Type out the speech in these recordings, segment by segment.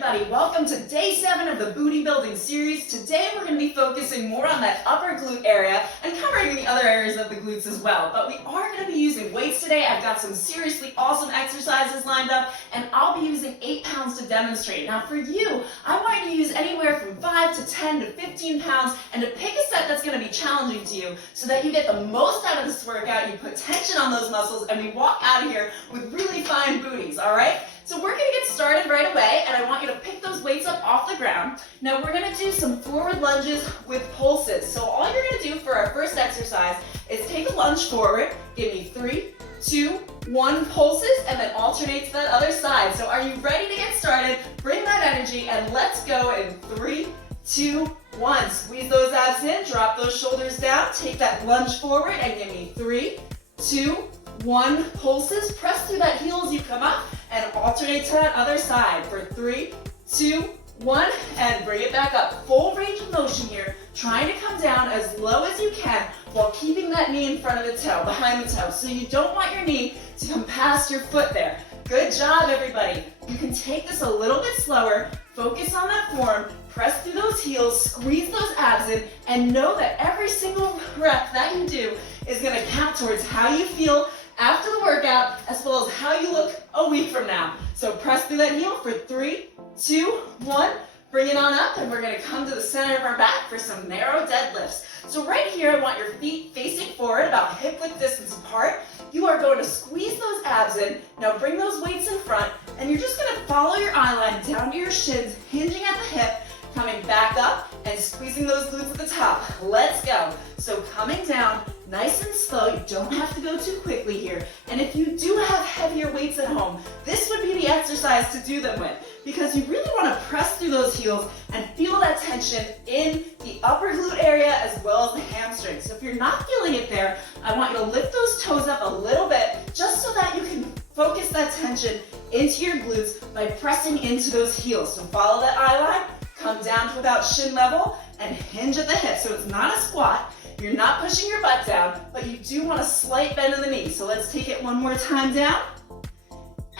everybody, welcome to day 7 of the booty building series. Today we're going to be focusing more on that upper glute area and covering the other areas of the glutes as well. But we are going to be using weights today. I've got some seriously awesome exercises lined up and I'll be using 8 pounds to demonstrate. Now for you, I want you to use anywhere from 5 to 10 to 15 pounds and to pick a set that's going to be challenging to you so that you get the most out of this workout, you put tension on those muscles, and we walk out of here with really fine booties, all right? So we're going to get started right away, and I want you to pick those weights up off the ground. Now we're going to do some forward lunges with pulses. So all you're going to do for our first exercise is take a lunge forward, give me 3, 2, 1 pulses, and then alternate to that other side. So are you ready to get started? Bring that energy, and let's go in 3, 2, 1. Squeeze those abs in, drop those shoulders down, take that lunge forward, and give me 3, 2, 1 pulses. Press through that heel as you come up, and alternate to that other side for 3, 2, 1, and bring it back up. Full range of motion here, trying to come down as low as you can while keeping that knee in front of the toe, behind the toe. So you don't want your knee to come past your foot there. Good job, everybody. You can take this a little bit slower, focus on that form, press through those heels, squeeze those abs in, and know that every single rep that you do is gonna count towards how you feel after the workout, as well as how you look a week from now. So press through that heel for 3, 2, 1. Bring it on up, and we're gonna come to the center of our back for some narrow deadlifts. So right here, I want your feet facing forward, about hip width distance apart. You are going to squeeze those abs in. Now bring those weights in front, and you're just gonna follow your eye line down to your shins, hinging at the hip, coming back up, and squeezing those glutes at the top. Let's go. So coming down, nice and slow. You don't have to go too quickly here. And if you do have heavier weights at home, this would be the exercise to do them with, because you really want to press through those heels and feel that tension in the upper glute area as well as the hamstrings. So if you're not feeling it there, I want you to lift those toes up a little bit just so that you can focus that tension into your glutes by pressing into those heels. So follow that eye line, come down to about shin level, and hinge at the hip. So it's not a squat. You're not pushing your butt down, but you do want a slight bend in the knee. So let's take it one more time down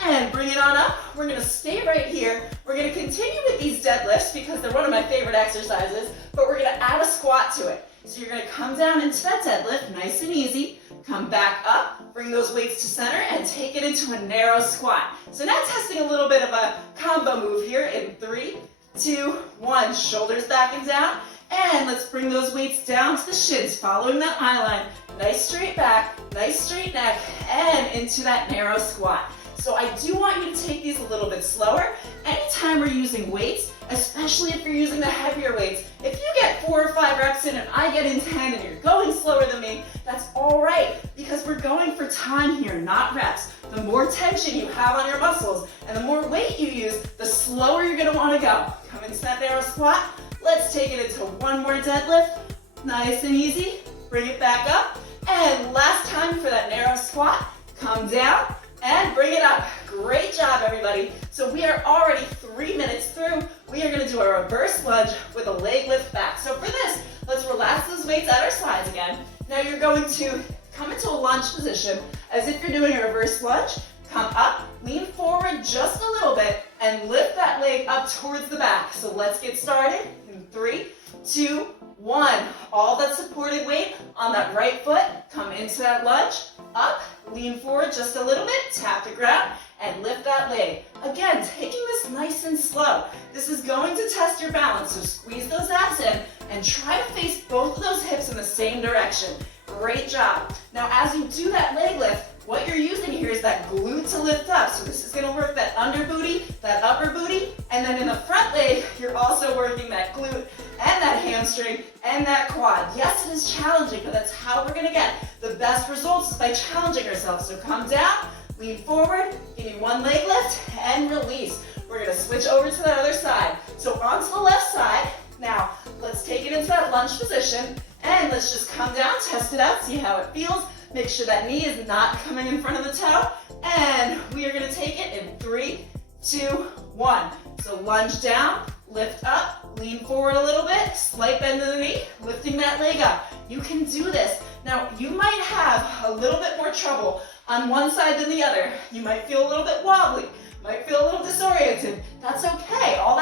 and bring it on up. We're gonna stay right here. We're gonna continue with these deadlifts because they're one of my favorite exercises, but we're gonna add a squat to it. So you're gonna come down into that deadlift, nice and easy. Come back up, bring those weights to center, and take it into a narrow squat. So now testing a little bit of a combo move here in 3, 2, 1. Shoulders back and down. And let's bring those weights down to the shins, following that eye line. Nice straight back, nice straight neck, and into that narrow squat. So I do want you to take these a little bit slower. Anytime we're using weights, especially if you're using the heavier weights, if you get 4 or 5 reps in and I get in 10 and you're going slower than me, that's all right, because we're going for time here, not reps. The more tension you have on your muscles and the more weight you use, the slower you're gonna wanna go. Come into that narrow squat. Let's take it into one more deadlift. Nice and easy. Bring it back up. And last time for that narrow squat. Come down and bring it up. Great job, everybody. So we are already 3 minutes through. We are gonna do a reverse lunge with a leg lift back. So for this, let's relax those weights at our sides again. Now you're going to come into a lunge position as if you're doing a reverse lunge. Come up, lean forward just a little bit, and lift that leg up towards the back. So let's get started in 3, 2, 1. All that supported weight on that right foot. Come into that lunge, up, lean forward just a little bit, tap the ground, and lift that leg. Again, taking this nice and slow. This is going to test your balance, so squeeze those abs in and try to face both of those hips in the same direction. Great job. Now as you do that leg lift, what you're using here is that glute to lift up. So this is gonna work that under booty, that upper booty, and then in the front leg, you're also working that glute and that hamstring and that quad. Yes, it is challenging, but that's how we're gonna get the best results, is by challenging ourselves. So come down, lean forward, give me one leg lift, and release. We're gonna switch over to the other side. So onto the left side. Now, let's take it into that lunge position, and let's just come down, test it out, see how it feels. Make sure that knee is not coming in front of the toe. And we are gonna take it in 3, 2, 1. So lunge down, lift up, lean forward a little bit, slight bend in the knee, lifting that leg up. You can do this. Now, you might have a little bit more trouble on one side than the other. You might feel a little bit wobbly, might feel a little disoriented. That's okay. All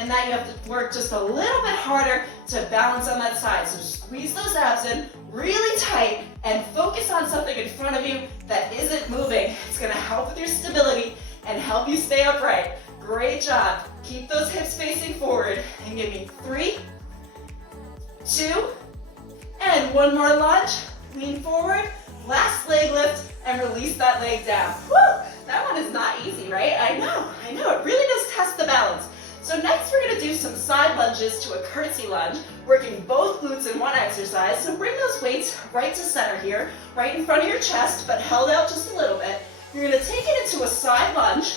and that you have to work just a little bit harder to balance on that side. So squeeze those abs in really tight and focus on something in front of you that isn't moving. It's gonna help with your stability and help you stay upright. Great job. Keep those hips facing forward and give me 3, 2, and one more lunge. Lean forward, last leg lift, and release that leg down. Woo! That one is not easy, right? I know. It really does test the balance. So next we're gonna do some side lunges to a curtsy lunge, working both glutes in one exercise. So bring those weights right to center here, right in front of your chest, but held out just a little bit. You're gonna take it into a side lunge,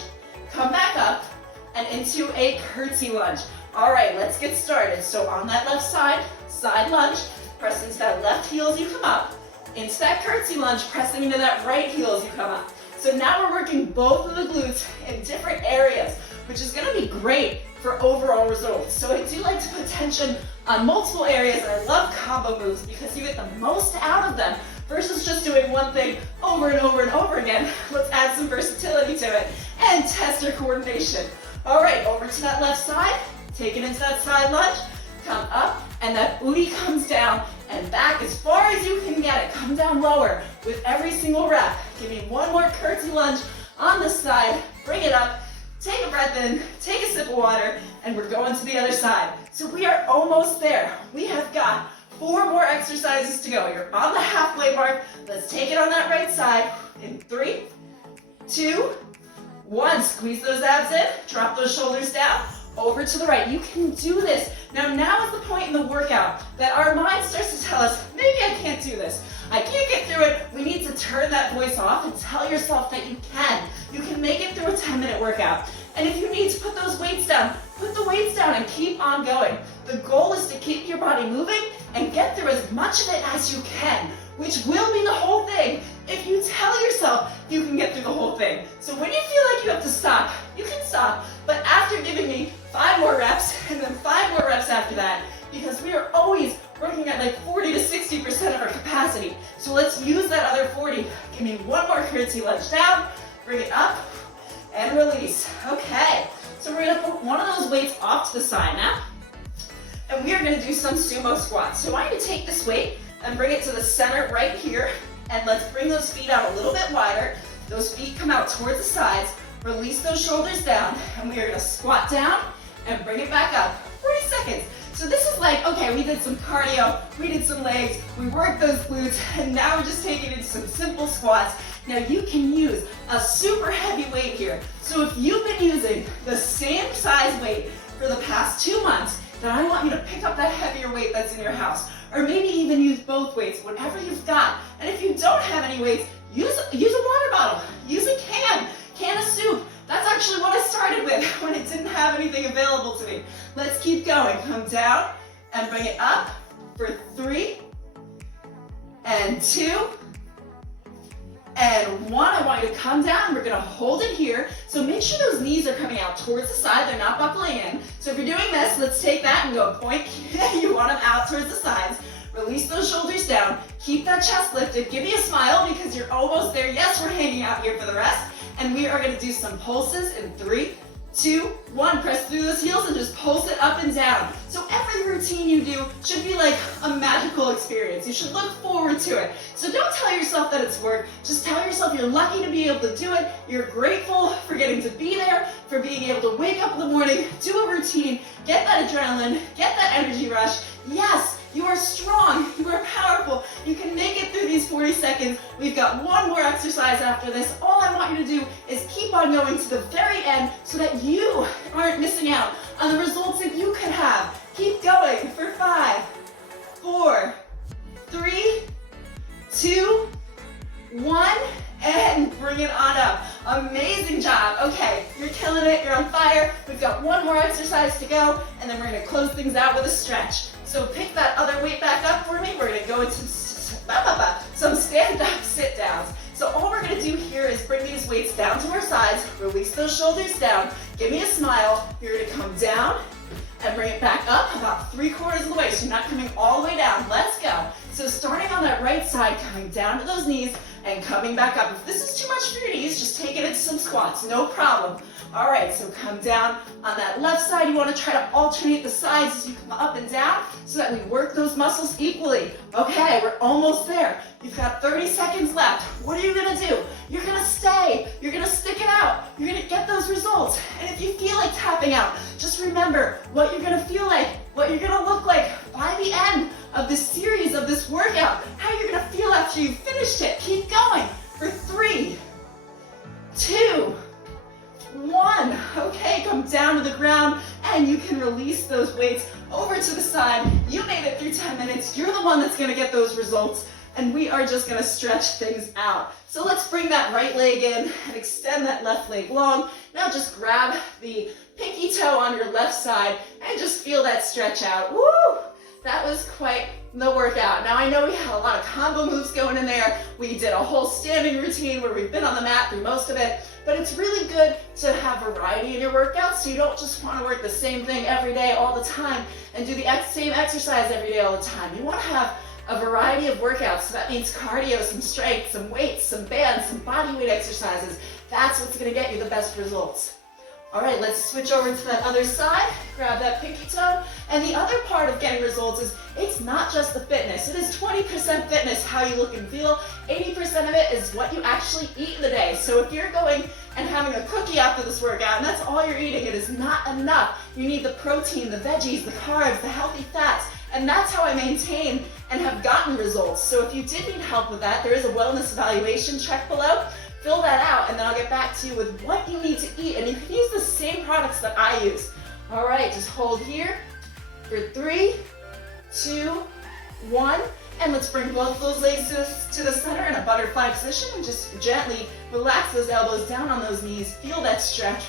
come back up, and into a curtsy lunge. All right, let's get started. So on that left side, side lunge, press into that left heel as you come up, into that curtsy lunge, pressing into that right heel as you come up. So now we're working both of the glutes in different areas, which is gonna be great for overall results. So I do like to put tension on multiple areas, and I love combo moves because you get the most out of them versus just doing one thing over and over and over again. Let's add some versatility to it and test your coordination. All right, over to that left side, take it into that side lunge, come up, and that booty comes down and back as far as you can get it. Come down lower with every single rep. Give me one more curtsy lunge on this side, bring it up, take a breath in, take a sip of water, and we're going to the other side. So we are almost there. We have got 4 more exercises to go. You're on the halfway mark. Let's take it on that right side in 3, 2, 1. Squeeze those abs in, drop those shoulders down, over to the right. You can do this. Now is the point in the workout that our mind starts to tell us, maybe I can't do this. I can't get through it. We need to turn that voice off and tell yourself that you can. You can make it through a 10-minute workout. And if you need to put those weights down, put the weights down and keep on going. The goal is to keep your body moving and get through as much of it as you can, which will be the whole thing if you tell yourself you can get through the whole thing. So when you feel like you have to stop, you can stop. But after giving me 5 more reps and then 5 more reps after that, because we are always working at like 40 to 60% of our capacity. So let's use that other 40. Give me one more curtsy lunge down, bring it up, and release. Okay, so we're gonna put one of those weights off to the side now, and we are gonna do some sumo squats. So I'm gonna take this weight and bring it to the center right here, and let's bring those feet out a little bit wider. Those feet come out towards the sides, release those shoulders down, and we are gonna squat down and bring it back up. 40 seconds. So this is like, okay, we did some cardio, we did some legs, we worked those glutes, and now we're just taking it into some simple squats. Now you can use a super heavy weight here. So if you've been using the same size weight for the past 2 months, then I want you to pick up that heavier weight that's in your house. Or maybe even use both weights, whatever you've got. And if you don't have any weights, use a water bottle, use a can of soup. That's actually what I started with when it didn't have anything available to me. Let's keep going. Come down and bring it up for 3 and 2 and 1. I want you to come down. We're gonna hold it here. So make sure those knees are coming out towards the side. They're not buckling in. So if you're doing this, let's take that and go point. You want them out towards the sides. Release those shoulders down. Keep that chest lifted. Give me a smile because you're almost there. Yes, we're hanging out here for the rest. And we are gonna do some pulses in 3, 2, 1. Press through those heels and just pulse it up and down. So every routine you do should be like a magical experience. You should look forward to it. So don't tell yourself that it's work. Just tell yourself you're lucky to be able to do it. You're grateful for getting to be there, for being able to wake up in the morning, do a routine, get that adrenaline, get that energy rush. Yes, you are strong, you are powerful, you can make it through these 40 seconds. We've got one more exercise after this. All I want you to do is keep on going to the very end so that you aren't missing out on the results that you could have. Keep going for 5, 4, 3, 2, 1, and bring it on up. Amazing job. Okay, you're killing it, you're on fire. We've got one more exercise to go, and then we're gonna close things out with a stretch. So pick that other weight back up for me. We're gonna go into some stand-up sit downs. So all we're gonna do here is bring these weights down to our sides, release those shoulders down, give me a smile. You're gonna come down and bring it back up about 3/4 of the way. So you're not coming all the way down. Let's go. So starting on that right side, coming down to those knees and coming back up. If this is too much for your knees, just take it into some some squats, no problem. All right, so come down on that left side. You want to try to alternate the sides as you come up and down so that we work those muscles equally. Okay, we're almost there. You've got 30 seconds left. What are you gonna do? You're gonna stay. You're gonna stick it out. You're gonna get those results. And if you feel like tapping out, just remember what you're gonna feel like, what you're gonna look like by the end of this series, of this workout, how you're gonna feel after you've finished it. Keep going for 3, 2, 1. Okay, come down to the ground and you can release those weights over to the side. You made it through 10 minutes. You're the one that's gonna get those results. And we are just gonna stretch things out. So let's bring that right leg in and extend that left leg long. Now just grab the pinky toe on your left side and just feel that stretch out. Woo! That was quite the workout. Now I know we had a lot of combo moves going in there. We did a whole standing routine where we've been on the mat through most of it, but it's really good to have variety in your workouts so you don't just want to work the same thing every day all the time and do the same exercise every day all the time. You want to have a variety of workouts, so that means cardio, some strength, some weights, some bands, some body weight exercises. That's what's gonna get you the best results. All right, let's switch over to that other side. Grab that pinky toe. And the other part of getting results is it's not just the fitness. It is 20% fitness, how you look and feel. 80% of it is what you actually eat in the day. So if you're going and having a cookie after this workout and that's all you're eating, it is not enough. You need the protein, the veggies, the carbs, the healthy fats. And that's how I maintain and have gotten results. So if you did need help with that, there is a wellness evaluation check below. Fill that out and then I'll get back to you with what you need to eat. And you can use the same products that I use. All right, just hold here for 3, 2, 1. And let's bring both those legs to the center in a butterfly position and just gently relax those elbows down on those knees. Feel that stretch.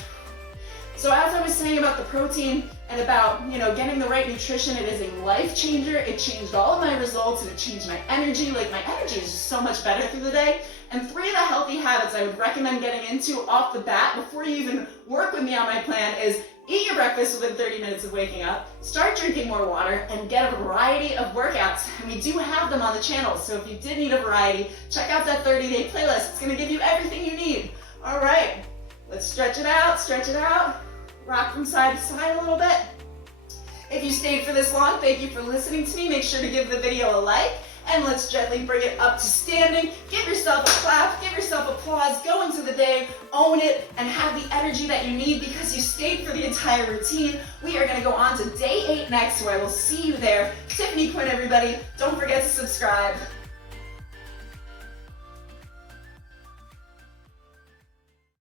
So as I was saying about the protein and about, getting the right nutrition, it is a life changer. It changed all of my results and it changed my energy. Like my energy is just so much better through the day. And 3 of the healthy habits I would recommend getting into off the bat before you even work with me on my plan is eat your breakfast within 30 minutes of waking up, start drinking more water, and get a variety of workouts. And we do have them on the channel. So if you did need a variety, check out that 30-day playlist. It's gonna give you everything you need. All right, let's stretch it out, rock from side to side a little bit. If you stayed for this long, thank you for listening to me. Make sure to give the video a like, and let's gently bring it up to standing. Give yourself a clap, give yourself applause, go into the day, own it, and have the energy that you need because you stayed for the entire routine. We are gonna go on to day 8 next, so I will see you there. Tiffany Quinn, everybody. Don't forget to subscribe.